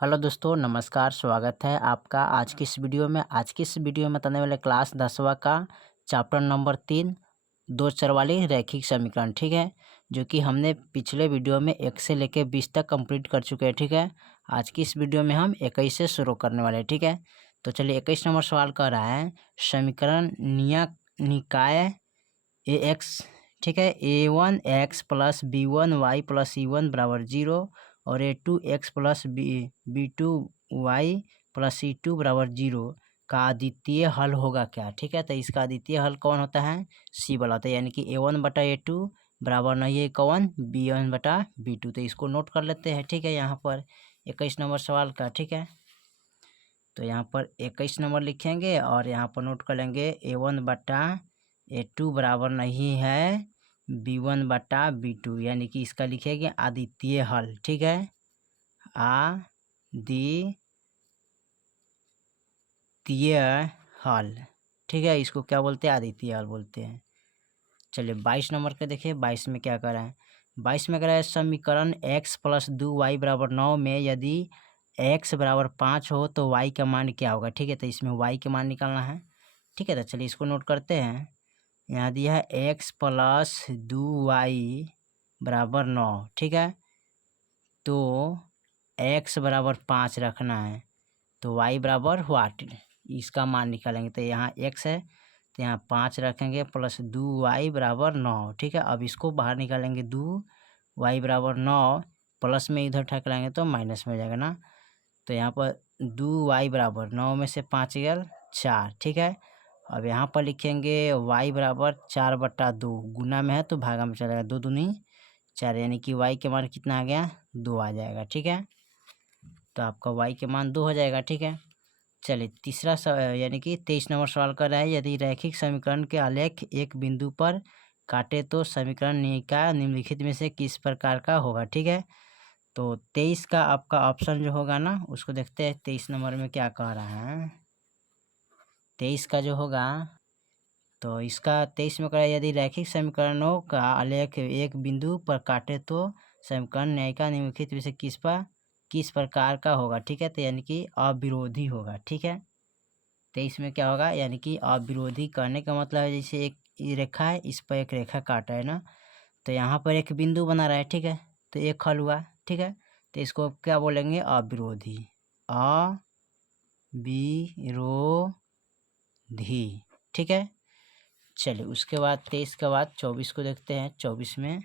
Hello दोस्तों, नमस्कार। स्वागत है आपका आज की इस वीडियो में। आज की इस वीडियो में बताने वाले क्लास 10वां का चैप्टर नंबर 3 दो चर वाली रैखिक समीकरण, ठीक है, जो कि हमने पिछले वीडियो में 1 से लेकर 20 तक कंप्लीट कर चुके हैं, ठीक है। आज की इस वीडियो में हम 21 से शुरू करने वाले हैं, ठीक है। तो चलिए 21 नंबर सवाल कर रहा है, समीकरण निकाय ए एक्स, ठीक है, a1x plus b1y plus c1 बराबर 0 और a2x plus b2y plus c2 बराबर 0 का अद्वितीय हल होगा क्या, ठीक है। तो इसका अद्वितीय हल कौन होता है? सी वाला होता है, यानी कि a1/a2 बराबर नहीं है कौन? b1/b2। तो इसको नोट कर लेते हैं, ठीक है, यहाँ पर 21 नंबर सवाल का, ठीक है। तो यहाँ पर 21 नंबर लिखेंगे और यहाँ पर नोट कर लेंगे a1/a2 बराबर नहीं है b1/b2, यानी कि इसका लिखेंगे अद्वितीय हल, ठीक है, अद्वितीय हल, ठीक है। इसको क्या बोलते हैं? अद्वितीय हल बोलते हैं। चलिए 22 नंबर के देखिए, 22 में क्या कर रहा है? 22 में कह रहा है समीकरण x प्लस 2y बराबर 9 में यदि x बराबर 5 हो तो y का मान क्या होगा, ठीक है। तो इसमें y के मान निकालना है, ठीक है। तो चलिए इसको नोट करते हैं। यहाँ दिया है x प्लस 2y बराबर 9, ठीक है। तो x बराबर 5 रखना है, तो y बराबर वाट, इसका मान निकालेंगे। तो यहाँ x है तो यहाँ 5 रखेंगे प्लस 2y बराबर 9, ठीक है। अब इसको बाहर निकालेंगे, 2y बराबर 9 प्लस में इधर उठा के लाएंगे तो माइनस में हो जाएगा ना। तो यहाँ पर 2y बराबर 9 में से 5 गया 4, ठीक है। अब यहाँ पर लिखेंगे y बराबर 4/2, गुना में है तो भागा में चलेगा, 2 दूनी 4, यानी कि y के मान कितना आ गया? 2 आ जाएगा, ठीक है। तो आपका y के मान 2 हो जाएगा, ठीक है। चलिए तीसरा यानी कि 23 नंबर सवाल कर रहा है, यदि रैखिक समीकरण के आलेख एक बिंदु पर काटे तो समीकरण निकाय निम्नलिखित में से किस प्रकार का होगा, ठीक है। तो 23 का आपका ऑप्शन जो होगा ना, उसको देखते हैं 23 नंबर में क्या कह रहा है। 23 का जो होगा, तो इसका 23 में कह रहा है, यदि रैखिक समीकरणों का आलेख एक बिंदु पर काटे तो समीकरण न्यायिका निम्नलिखित में से किस प्रकार का होगा, ठीक है। तो यानी कि अविरोधी होगा, ठीक है। 23 में क्या होगा? यानी कि अविरोधी करने का मतलब है, जैसे एक रेखा है, इस पर एक रेखा काटा है ना, तो यहाँ पर एक बिंदु बना रहा है, ठीक है। तो एक हल हुआ, ठीक है। तो इसको क्या बोलेंगे? अविरोधी, अविरोधी, ठीक है। चलिए उसके बाद 23 के बाद 24 को देखते हैं। 24 में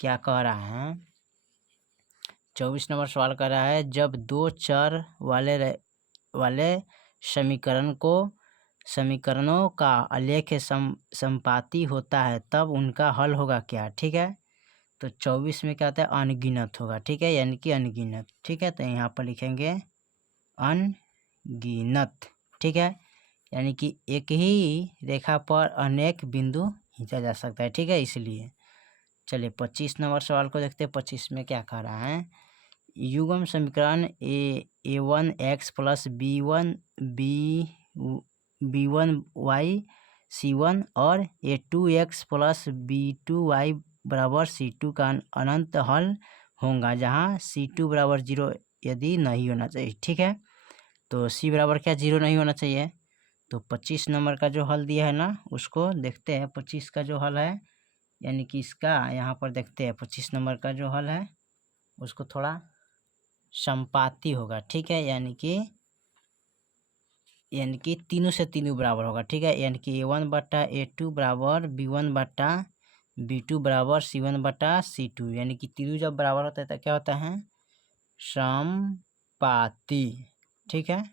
क्या कह रहा है? 24 नंबर सवाल कर रहा है, जब दो चर वाले समीकरणों का आलेख समपाती होता है तब उनका हल होगा क्या, ठीक है। तो 24 में क्या होता है? अनगिनत होगा, ठीक है, यानी कि अनगिनत, ठीक है। तो यहाँ पर लिखेंगे अनगिनत, ठीक है, यानी कि एक ही रेखा पर अनेक बिंदु खींचा जा सकता है, ठीक है, इसलिए। चलिए 25 नंबर सवाल को देखते हैं। 25 में क्या कह रहा है? युग्म समीकरण a1x प्लस b1y c1 और a2x प्लस b2y बराबर c2 का अनंत हल होगा, जहाँ c2 बराबर 0 यदि नहीं होना चाहिए, ठीक है। तो c बराबर क्या? 0 नहीं होना चाहिए। तो 25 नंबर का जो हल दिया है ना, उसको देखते हैं। 25 का जो हल है, यानी कि इसका यहाँ पर देखते हैं 25 नंबर का जो हल है, उसको थोड़ा संपाती होगा, ठीक है, यानी कि तीनों से तीनों बराबर होगा, ठीक है। यानी कि a1/a2 बराबर b1/b2 बराबर c1/c2, यानी कि तीनों जब बराबर होता है तो क्या होता है? संपाती, ठीक है।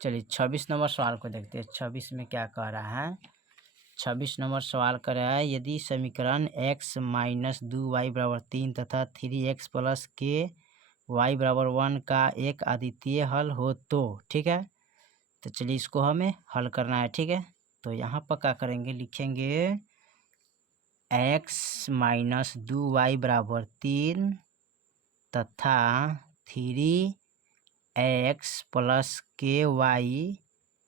चलिए 26 नंबर सवाल को देखते हैं। 26 में क्या कह रहा है? 26 नंबर सवाल कर रहा है, यदि समीकरण x माइनस 2y बराबर 3 तथा 3x प्लस k y बराबर 1 का एक अद्वितीय हल हो तो, ठीक है। तो चलिए इसको हमें हल करना है, ठीक है। तो यहाँ पर क्या करेंगे? लिखेंगे x माइनस 2y बराबर 3 तथा 3x प्लस के वाई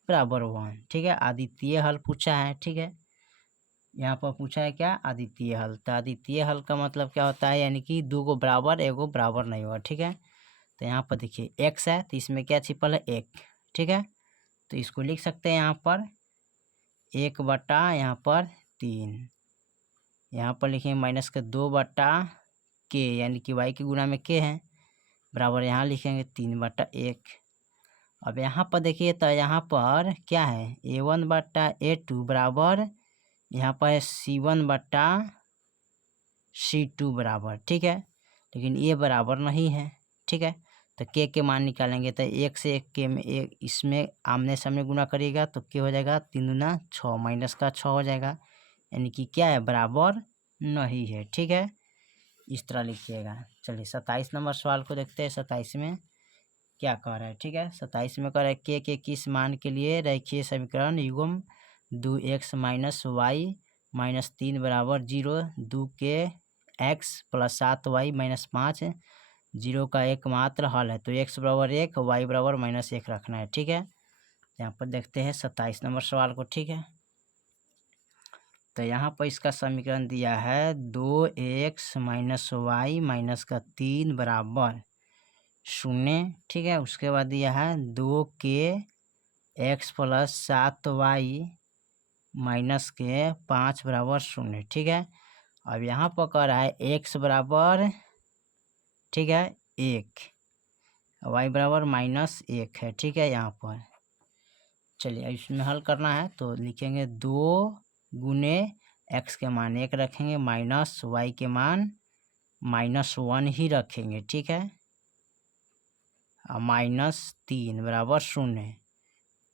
बराबर 1, ठीक है। अद्वितीय हल पूछा है, ठीक है। यहाँ पर पूछा है क्या? अद्वितीय हल। तो अद्वितीय हल का मतलब क्या होता है? यानी कि दो को बराबर, एगो बराबर नहीं होगा, ठीक है। तो यहाँ पर देखिए एक्स है तो इसमें क्या छिपल है एक, ठीक है। तो इसको लिख सकते हैं यहाँ पर 1/, यहाँ पर 3, यहाँ पर लिखेंगे माइनस के 2/k, यानी कि y के गुना में k है, बराबर यहाँ लिखेंगे 3/1। अब यहाँ पर देखिए तो यहाँ पर क्या है a1/a2 बराबर यहाँ पर है c1/c2 बराबर, ठीक है। लेकिन ये बराबर नहीं है, ठीक है। तो के मान निकालेंगे तो एक से एक के में एक, इसमें आमने सामने गुना करिएगा तो क्या हो जाएगा 3 दूना 6 माइनस का 6 हो जाएगा, यानी कि क्या है बराबर नहीं है, ठीक है। इस तरह लिखिएगा। चलिए 27 नंबर सवाल को देखते हैं। 27 में क्या कह रहा है, ठीक है। 27 में कह रहा है के किस मान के लिए रेखीय समीकरण युग्म 2x माइनस वाई माइनस 3 बराबर 0, 2k(x) प्लस 7y माइनस 5 0 का एकमात्र हल है। तो x बराबर 1, y बराबर -1 रखना है, ठीक है। यहाँ पर देखते हैं 27 नंबर सवाल को, ठीक है। तो यहाँ पर इसका समीकरण दिया है 2x माइनस वाई माइनस का 3 बराबर 0, ठीक है। उसके बाद दिया है 2k(x) प्लस 7y माइनस के 5 बराबर 0, ठीक है। अब यहाँ पर कह रहा है x बराबर, ठीक है 1, y बराबर -1 है, ठीक है। यहाँ पर चलिए इसमें हल करना है तो लिखेंगे 2 गुने x के मान 1 रखेंगे माइनस y के मान -1 ही रखेंगे, ठीक है। -3 बराबर 0,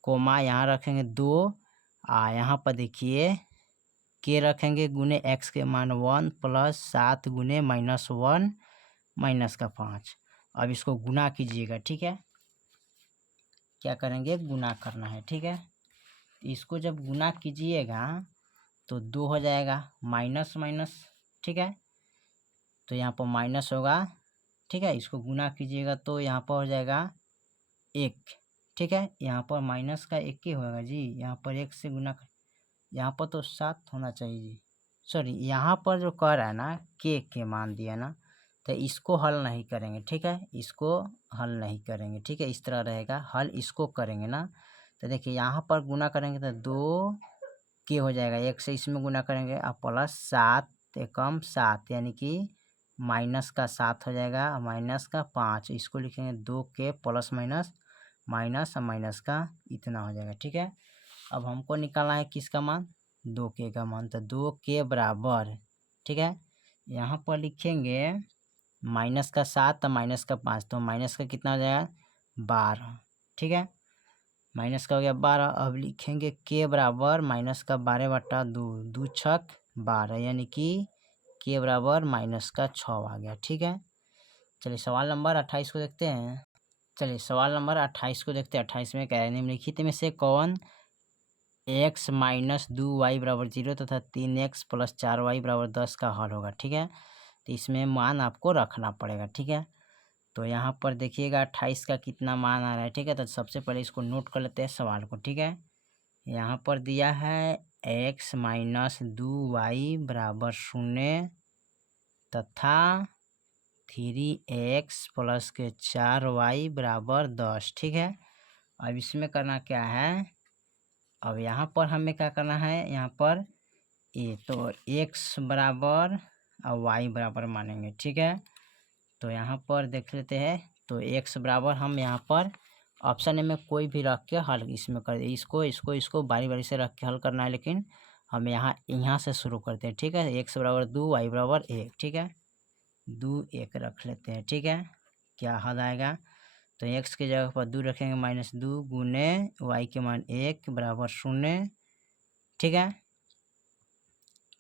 कोमा यहाँ रखेंगे 2, यहाँ पर देखिए के रखेंगे गुने x के मान 1 प्लस 7 गुने -1 माइनस का 5। अब इसको गुना कीजिएगा, ठीक है। क्या करेंगे गुना करना है, ठीक है। इसको जब गुना कीजिएगा तो 2 हो जाएगा माइनस माइनस, ठीक है। तो यहाँ पर माइनस होगा, ठीक है। इसको गुना कीजिएगा तो यहाँ पर हो जाएगा 1, ठीक है। यहाँ पर माइनस का 1 ही होगा जी, यहाँ पर 1 से गुना कर, यहाँ पर तो 7 होना चाहिए जी, सॉरी। यहाँ पर जो कह रहा है ना के मान दिया ना, तो इसको हल नहीं करेंगे, ठीक है। इसको हल नहीं करेंगे, ठीक है। इस तरह रहेगा, हल इसको करेंगे ना। तो देखिए यहाँ पर गुना करेंगे तो 2 के हो जाएगा, 1 से इसमें गुना करेंगे और प्लस 7 एकम 7, यानी कि माइनस का 7 हो जाएगा माइनस का 5। इसको लिखेंगे 2k प्लस माइनस माइनस और माइनस का इतना हो जाएगा, ठीक है। अब हमको निकालना है किसका मान, 2k का मान। तो 2k बराबर, ठीक है, यहाँ पर लिखेंगे माइनस का 7 और माइनस का 5, तो माइनस का कितना हो जाएगा 12, ठीक है। माइनस का हो गया 12। अब लिखेंगे के बराबर माइनस का 12/2, 2 छक 12, यानी कि के बराबर माइनस का 6 आ गया, ठीक है। चलिए सवाल नंबर 28 को देखते हैं। चलिए सवाल नंबर 28 को देखते हैं। 28 में क्या है, निम्नलिखित में से कौन x माइनस 2y बराबर 0 तथा 3x प्लस 4y बराबर 10 का हल होगा, ठीक है। तो इसमें मान आपको रखना पड़ेगा, ठीक है। तो यहाँ पर देखिएगा 28 का कितना मान आ रहा है, ठीक है। तो सबसे पहले इसको नोट कर लेते हैं सवाल को, ठीक है। यहाँ पर दिया है x माइनस 2y बराबर 0 तथा 3x प्लस के 4y बराबर 10, ठीक है। अब इसमें करना क्या है, अब यहाँ पर हमें क्या करना है, यहाँ पर तो x बराबर और y बराबर मानेंगे, ठीक है। तो यहाँ पर देख लेते हैं। तो x बराबर हम यहाँ पर ऑप्शन में कोई भी रख के हल इसमें कर दे, इसको बारी बारी से रख के हल करना है, लेकिन हम यहाँ से शुरू करते हैं, ठीक है। x बराबर 2 y बराबर 1, ठीक है। 2 1 रख लेते हैं, ठीक है। क्या हल आएगा, तो x की जगह पर 2 रखेंगे -2 गुने y के मान 1 बराबर 0, ठीक है।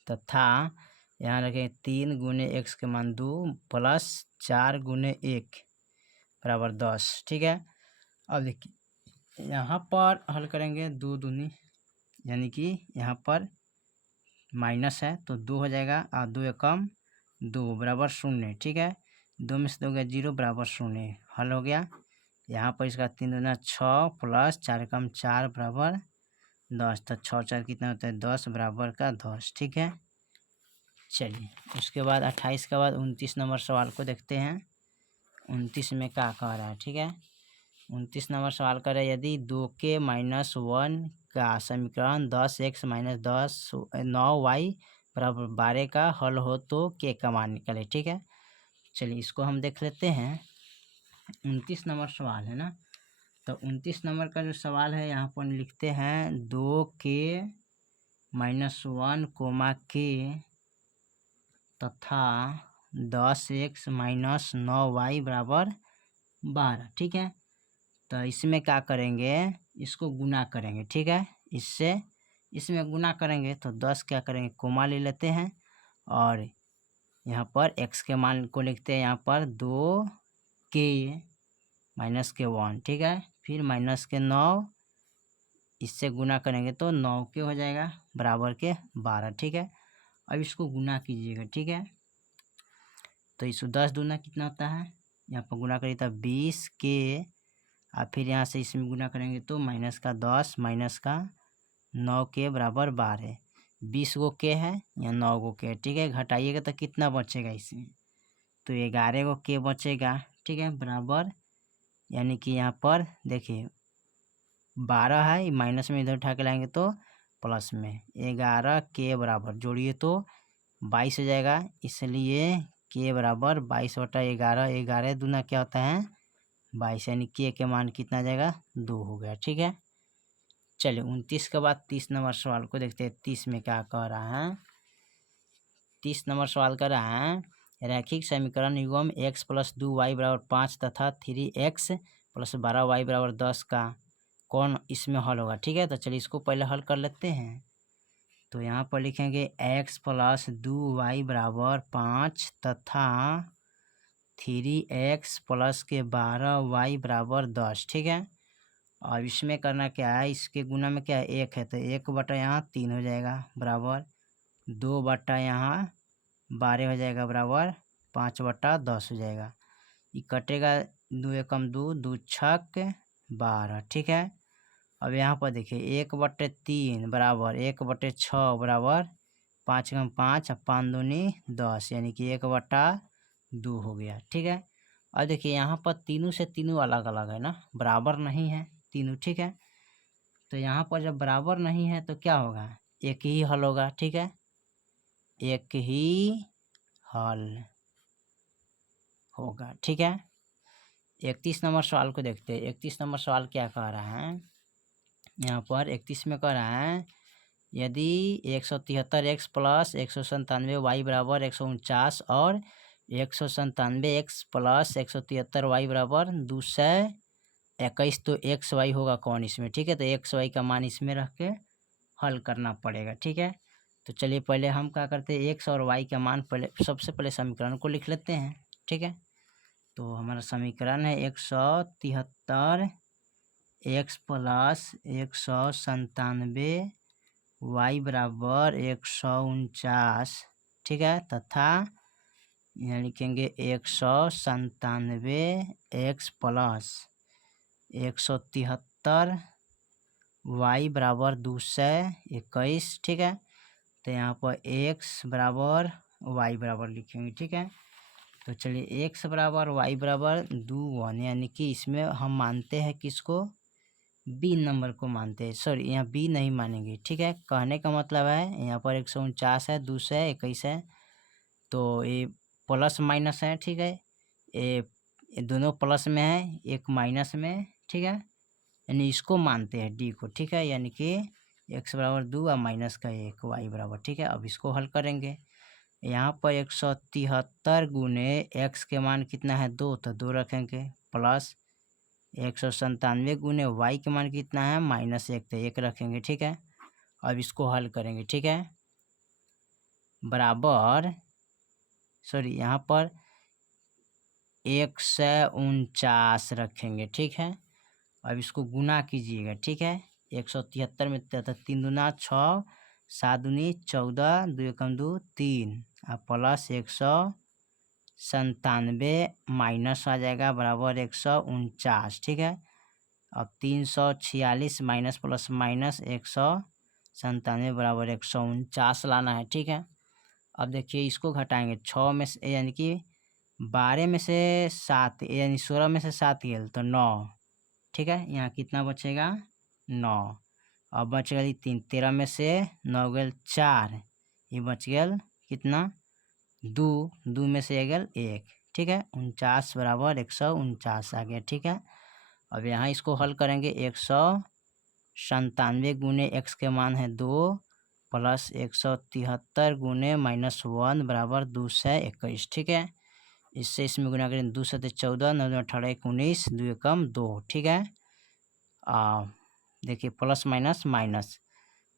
तथा यहाँ रखें 3 गुने x के मान 2 प्लस 4 गुने 1 बराबर 10, ठीक है। अब देखिए यहाँ पर हल करेंगे 2 दूनी, यानी कि यहाँ पर माइनस है तो 2 हो जाएगा और 2 एकम 2 बराबर 0, ठीक है। 2 में से 2 गया 0 बराबर 0, हल हो गया। यहाँ पर इसका 3 दूना 6 प्लस 4 एकम 4 बराबर 10, तो 6 4 कितना होता है 10 बराबर का 10, ठीक है। चलिए उसके बाद 28 के बाद 29 नंबर सवाल को देखते हैं। 29 में क्या कह रहा है, ठीक है। 29 नंबर सवाल कर रहा है, यदि 2k-1 का समीकरण 10x - 10 9y बराबर 12 का हल हो तो k का मान निकले, ठीक है। चलिए इसको हम देख लेते हैं। 29 नंबर सवाल है ना, तो 29 नंबर का जो सवाल है यहाँ पर लिखते हैं 2k-1, k तथा 10x - 9y बराबर 12, ठीक है। तो इसमें क्या करेंगे, इसको गुना करेंगे, ठीक है। इससे इसमें गुना करेंगे तो 10 क्या करेंगे, कोमा ले लेते हैं और यहाँ पर x के मान को लिखते हैं यहाँ पर 2k - 1, ठीक है। फिर -9, इससे गुना करेंगे तो 9k हो जाएगा बराबर के 12, ठीक है। अब इसको गुना कीजिएगा, ठीक है। तो इसको 10 दूना कितना होता है, यहाँ पर गुना करिए तो 20k और फिर यहाँ से इसमें गुना करेंगे तो -10 -9k बराबर 12। 20 गो के है या 9 गो के, ठीक है। घटाइएगा तो कितना बचेगा इसमें, तो 11 गो के बचेगा, ठीक है, बराबर। यानी कि यहाँ पर देखिए 12 है, माइनस में इधर उठा के लाएंगे तो प्लस में 11 के बराबर जोड़िए तो 22 हो जाएगा। इसलिए के बराबर 22/11, 11 दूना क्या होता है 22, यानी के मान कितना जाएगा 2 हो गया, ठीक है। चलिए 29 के बाद 30 नंबर सवाल को देखते हैं। 30 में क्या कह रहा है, 30 नंबर सवाल कर रहा है, रैखिक समीकरण युग्म x + 2y बराबर 5 तथा 3x + 12y बराबर 10 का कौन इसमें हल होगा, ठीक है। तो चलिए इसको पहले हल कर लेते हैं। तो यहाँ पर लिखेंगे x + 2y बराबर 5 तथा 3x + 12y बराबर 10, ठीक है। और इसमें करना क्या है, इसके गुना में क्या है 1 है, तो 1 यहाँ 3 हो जाएगा बराबर 2 यहाँ 12 हो जाएगा बराबर 5/10 हो जाएगा। ये कटेगा 2 एकम 2, 2 छक 12, ठीक है। अब यहाँ पर देखिए 1/3 बराबर 1/6 बराबर 5 एकम 5 और 5 दूनी 10, यानी कि 1/2 हो गया, ठीक है। और देखिए यहाँ पर तीनों से तीनों अलग अलग है ना, बराबर नहीं है तीनों, ठीक है। तो यहाँ पर जब बराबर नहीं है तो क्या होगा, एक ही हल होगा, ठीक है, एक ही हल होगा, ठीक है। 31 नंबर सवाल को देखते हैं। 31 नंबर सवाल क्या कह रहा है, यहाँ पर 31 में कह रहा है, यदि 173x + 197y बराबर 149 और 197x + 173y बराबर 221, तो एक्स वाई होगा कौन इसमें, ठीक है। तो एक्स वाई का मान इसमें रख के हल करना पड़ेगा, ठीक है। तो चलिए पहले हम क्या करते हैं, एक्स और वाई का मान पहले सबसे पहले समीकरण को लिख लेते हैं, ठीक है। तो हमारा समीकरण है 173 x + 197 y बराबर 149, ठीक है, तथा यहाँ लिखेंगे 197 x + 173 y बराबर 221, ठीक है। तो यहाँ पर x बराबर y बराबर लिखेंगे, ठीक है। तो चलिए x बराबर y बराबर 2 यानी कि इसमें हम मानते हैं किसको, बी नंबर को मानते हैं, सॉरी यहाँ बी नहीं मानेंगे, ठीक है। कहने का मतलब है यहाँ पर 149 है, 221 है, तो ये प्लस माइनस है, ठीक है। ये दोनों प्लस में है, एक माइनस में, ठीक है, यानी इसको मानते हैं डी को, ठीक है। यानी कि x बराबर 2 और -1 y बराबर, ठीक है। अब इसको हल करेंगे। यहाँ पर 173 गुने x के मान कितना है 2, तो 2 रखेंगे, प्लस 197 गुने y के मान कितना है -1, तो 1 रखेंगे, ठीक है। अब इसको हल करेंगे, ठीक है, बराबर, सॉरी यहाँ पर 149 रखेंगे, ठीक है। अब इसको गुना कीजिएगा, ठीक है। 173 में 3 दूना 6, 7 दूनी 14, 2 एकम 2 3 और प्लस 197 माइनस आ जाएगा बराबर 149, ठीक है। अब 346 माइनस प्लस माइनस 197 बराबर 149 लाना है, ठीक है। अब देखिए इसको घटाएंगे 6 में से, यानी कि 12 में से 7 यानी 16 में से 7 गेल तो 9। ठीक है, यहाँ कितना बचेगा 9। अब बच गई 3, 13 में से 9 गेल 4, ये बच गेल कितना 2 में से गेल 1। ठीक है, 49 बराबर 149 आ गया। ठीक है, अब यहाँ इसको हल करेंगे 197 गुने एक्स के मान है 2 प्लस 173 गुने -1 बराबर 221। ठीक है, इससे इसमें गुना करें 2 7 14 9 18 19 2 एकम 2। ठीक है, देखिए प्लस माइनस माइनस,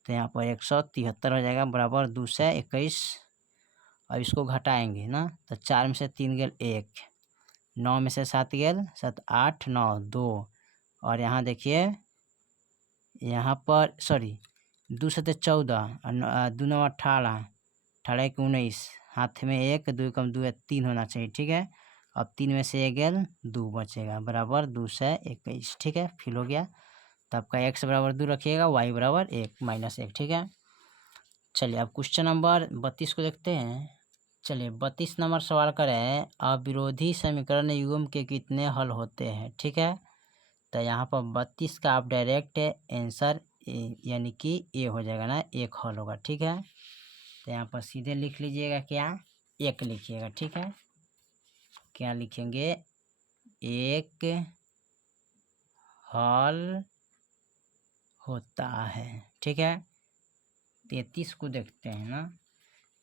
तो यहाँ पर 173 हो जाएगा बराबर 221। अब इसको घटाएंगे ना, तो 4 में से 3 गेल 1, 9 में से 7 गेल 7 8 9 2, और यहाँ देखिए यहाँ पर सॉरी 2 7 14 2 9 18 18 1 19, हाथ में 1 2 कम 2 3 होना चाहिए। ठीक है, अब 3 में से 1 गेल 2 बचेगा बराबर 221। ठीक है, फिल हो गया। तो आपका x बराबर 2 रखिएगा, y बराबर 1 -1। ठीक है, चलिए अब क्वेश्चन नंबर 32 को देखते हैं। चलिए 32 नंबर सवाल करें, अविरोधी समीकरण युग्म के कितने हल होते हैं। ठीक है, तो यहाँ पर 32 का आप डायरेक्ट आंसर यानी कि ए हो जाएगा ना, एक हल होगा। ठीक है, तो यहाँ पर सीधे लिख लीजिएगा, क्या एक लिखिएगा। ठीक है, क्या लिखेंगे, एक हल होता है। ठीक है, 33 को देखते हैं ना।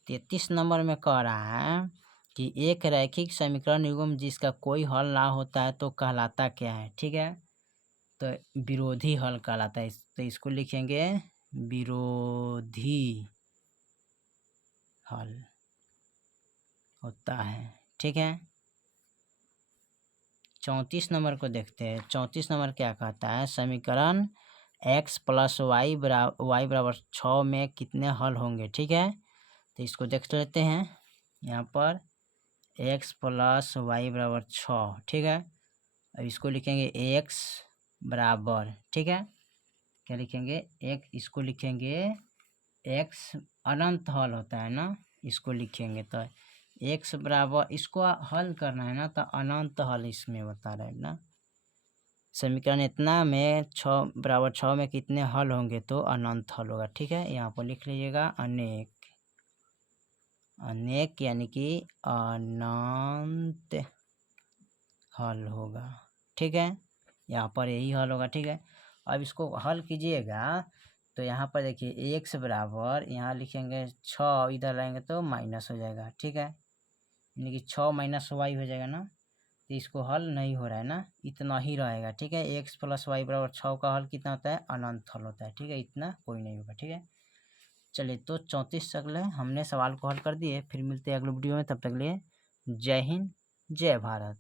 33 नंबर में कह रहा है कि एक रैखिक समीकरण युग्म जिसका कोई हल ना होता है तो कहलाता क्या है। ठीक है, तो विरोधी हल कहलाता है। तो इसको लिखेंगे विरोधी हल होता है। ठीक है, 34 नंबर को देखते हैं। 34 नंबर क्या कहता है, समीकरण x + y बराबर 6 में कितने हल होंगे। ठीक है, तो इसको देख लेते हैं। यहाँ पर x + y बराबर 6। ठीक है, अब इसको लिखेंगे x बराबर, ठीक है, क्या लिखेंगे x, इसको लिखेंगे x अनंत हल होता है ना, इसको लिखेंगे तो x बराबर, इसको हल करना है ना, तो अनंत हल इसमें बता रहे हैं ना। समीकरण इतना में 6 बराबर 6 में कितने हल होंगे, तो अनंत हल होगा। ठीक है, यहाँ पर लिख लीजिएगा अनेक, अनेक यानी कि अनंत हल होगा। ठीक है, यहाँ पर यही हल होगा। ठीक है, अब इसको हल कीजिएगा तो यहाँ पर देखिए x बराबर, यहाँ लिखेंगे 6, इधर लाएंगे तो माइनस हो जाएगा। ठीक है, यानी कि 6 - y हो जाएगा ना, तो इसको हल नहीं हो रहा है ना, इतना ही रहेगा। ठीक है, x + y बराबर 6 का हल कितना होता है, अनंत हल होता है। ठीक है, इतना कोई नहीं होगा। ठीक है, चलिए तो 34 अगले हमने सवाल को हल कर दिए। फिर मिलते हैं अगले वीडियो में, तब तक लिए जय हिंद जय भारत।